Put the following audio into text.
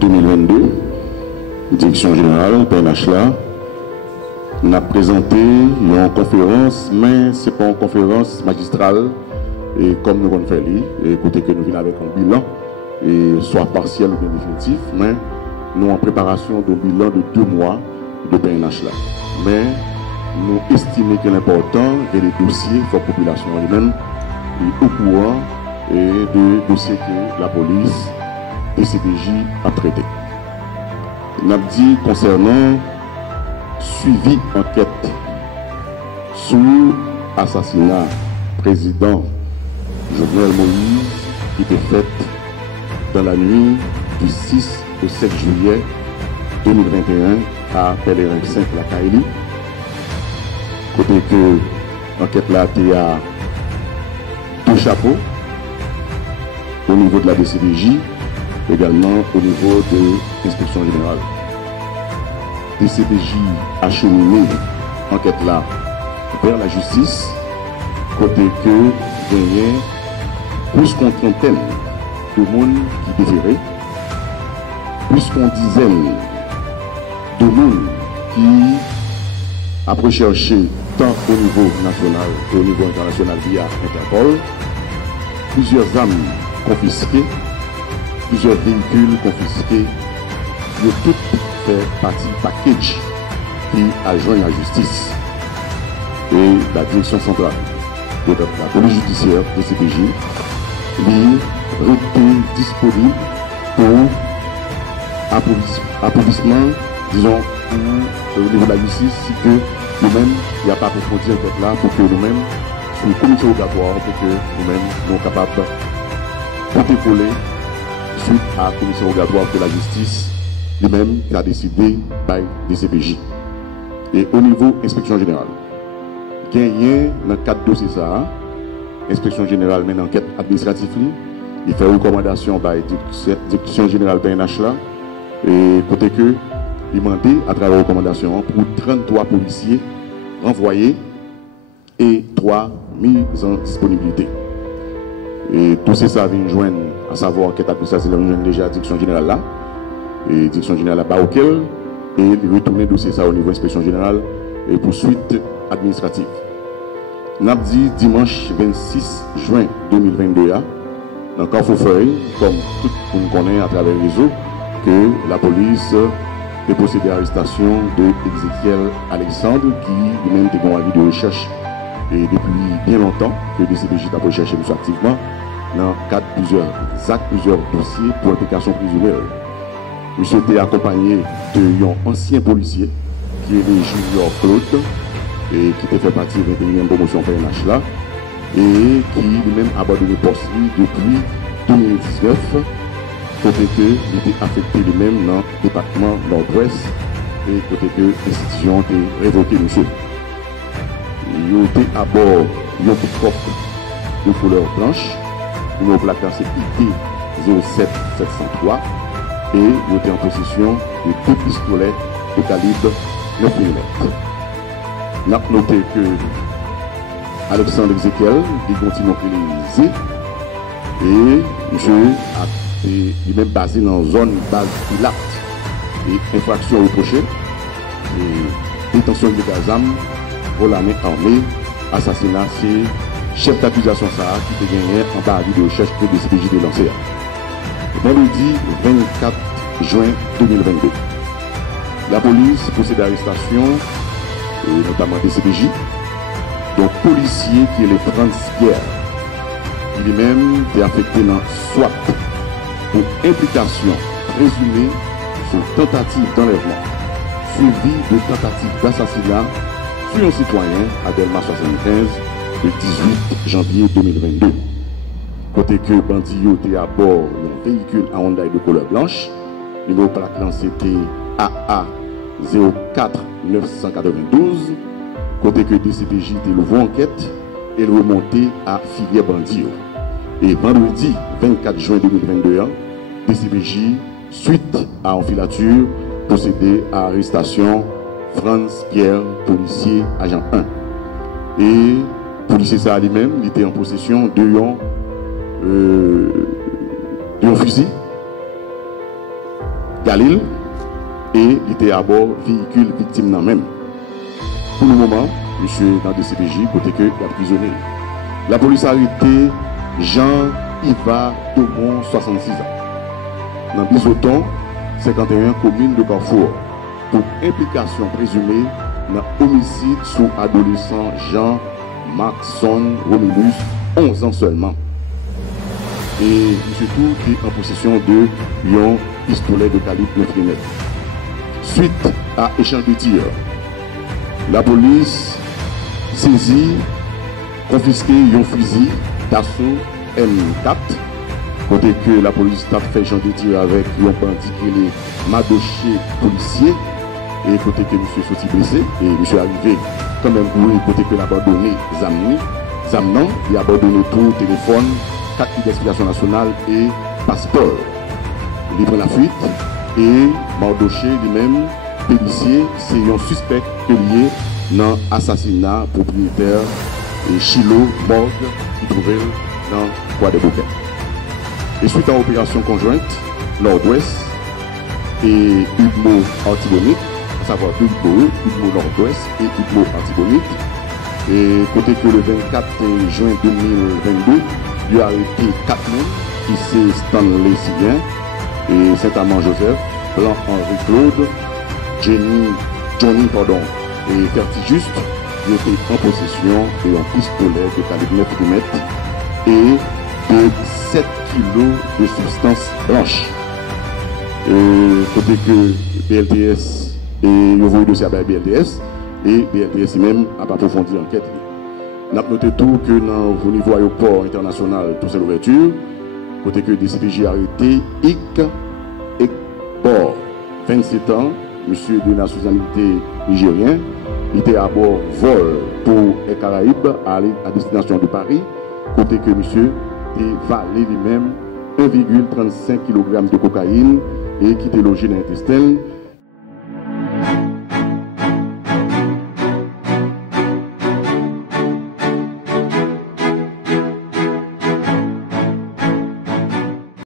2022, Direction générale, PNH là, on a présenté une conférence, mais ce n'est pas une conférence magistrale, et comme nous avons fait, et côté que nous venons avec un bilan, et soit partiel ou bien définitif, mais nous en préparation d'un bilan de 2 mois de PNH là. Mais nous estimons que l'important est les dossiers pour la population elle-même et au courant et de dossiers que la police et CPJ a traité. On a dit concernant suivi enquête sur assassinat président Jovenel Moïse qui était fait dans la nuit du 6 au 7 juillet 2021 à Pèlerin 5 la Kaili. Côté que l'enquête là était à 2 chapeaux au niveau de la DCPJ, également au niveau de l'inspection générale. DCPJ a cheminé l'enquête là vers la justice, côté que gagnait plus qu'une trentaine de monde qui déférait, plus qu'une dizaine de monde qui a recherché tant au niveau national qu'au niveau international via Interpol, plusieurs armes confisquées, plusieurs véhicules confisqués, ils ont tout fait partie package qui adjoint la justice et la direction centrale de la police judiciaire de CPJ, qui était disponible pour applaudissement, disons, au niveau de la justice, si que nous-mêmes, il n'y a pas approfondi enquête là pour que nous-mêmes, sur le comité rogatoire, pour que nous-mêmes, nous sommes capables de protocoler suite à la commission rogatoire de la justice lui-même qui a décidé par DCPJ. Et au niveau inspection générale, gagné dans 4 dossiers ça, inspection générale mène enquête administrative, il fait recommandation par direction générale PNH là, et côté que il demandé à travers recommandation pour 33 policiers renvoyés et 3 mises en disponibilité. Et tout ça vient joindre, à savoir enquête administrative, nous déjà la direction générale là, et direction générale là-bas auquel, et il retourner le dossier ça au niveau inspection générale et poursuite administrative. Nous avons dit dimanche 26 juin 2022, dans Carrefour-Feuille, comme tout le monde connaît à travers le réseau, que la police a procédé à l'arrestation de Ezekiel Alexandre, qui lui-même était en avis de recherche et depuis bien longtemps que le DCPJ a recherché activement dans le cadre de plusieurs actes, plusieurs dossiers pour implication présumée. Monsieur était accompagné d'un ancien policier qui est le Junior Claude et qui était fait partie de la 21e promotion PNH là et qui lui-même a abandonné le poste depuis 2019 côté que il était affecté lui-même dans le département nord-ouest et côté que l'institution était révoquée monsieur. Il était à bord d'un pick-up de couleur blanche, numéro plaqué c'est IT 07703 et il était en possession de 2 pistolets de calibre 9 mm. On a noté que Alexandre Ezekiel continue à utiliser et monsieur a lui-même basé dans une zone base pilate et infraction reprochée et détention de gazam, vol à main armée, assassinat, c'est chef d'accusation ça qui était gagné en barre de recherche que le CPJ de lancer. Vendredi 24 juin 2022, la police procède à l'arrestation, notamment des CPJ, donc policier qui est le Franz Pierre, qui lui-même est affecté dans SWAT pour implication présumée sur tentative d'enlèvement, suivi de tentative d'assassinat sur un citoyen à Delma 75 le 18 janvier 2022. Côté que Bandillo était à bord d'un véhicule à Hyundai de couleur blanche, numéro plaque c'était AA 04992. Côté que DCPJ était l'ouvre enquête et le remonté à Filière Bandillo. Et vendredi 24 juin 2022, DCPJ, suite à enfilature, procédé à arrestation Franz Pierre, policier, agent 1. Et policier ça lui-même, il était en possession d'un fusil Galil et il était à bord véhicule victime non même. Pour le moment, monsieur dans des CPJ, côté que il a prisonnier. La police a arrêté Jean-Yves Domon, 66 ans. Dans Bizoton, 51 communes de Carrefour, pour implication présumée dans homicide sous adolescent Jean-Maxon Romulus, 11 ans seulement. Et surtout qui est en possession de un pistolet de calibre 9 mm. Suite à échange de tirs, la police saisit, confisqué un fusil d'assaut M4, côté que la police a fait échange de tirs avec un bandit qui est madoché policier, et côté que monsieur sorti blessé, et monsieur arrivé quand même pour côté que l'abandonné Zamnan, il a abandonné tout, téléphone, carte d'identification nationale et passeport. Il prend la fuite et Mardoché lui-même, policier, c'est un suspect lié dans l'assassinat propriétaire et Chilo Morgue qui trouvait dans Bois de Bouquet. Et suite à l'opération conjointe Nord-Ouest et Hugo Antibonite, à savoir Hugo Nord-Ouest et Hugo Antibonite, et côté que le 24 juin 2022, il a arrêté 4 personnes qui c'est Stanley Sylvain et Saint-Amand-Joseph, Blanc-Henri Claude, Johnny et Fertijuste. Il était en possession d'un pistolet de calibre 9 mm et de 7 kg de substance blanche. Côté que BLTS et il a envoyé le dossier à BLTS et BLTS même a approfondi l'enquête. Nous avons noté tout que au niveau aéroport international, tout c'est l'ouverture, côté que des CPJ arrêtés, Ekbor, 27 ans, monsieur de nationalité nigérien, il était à bord vol pour les Caraïbes à destination de Paris, côté que monsieur a valé lui-même 1,35 kg de cocaïne et qui était logé dans l'intestin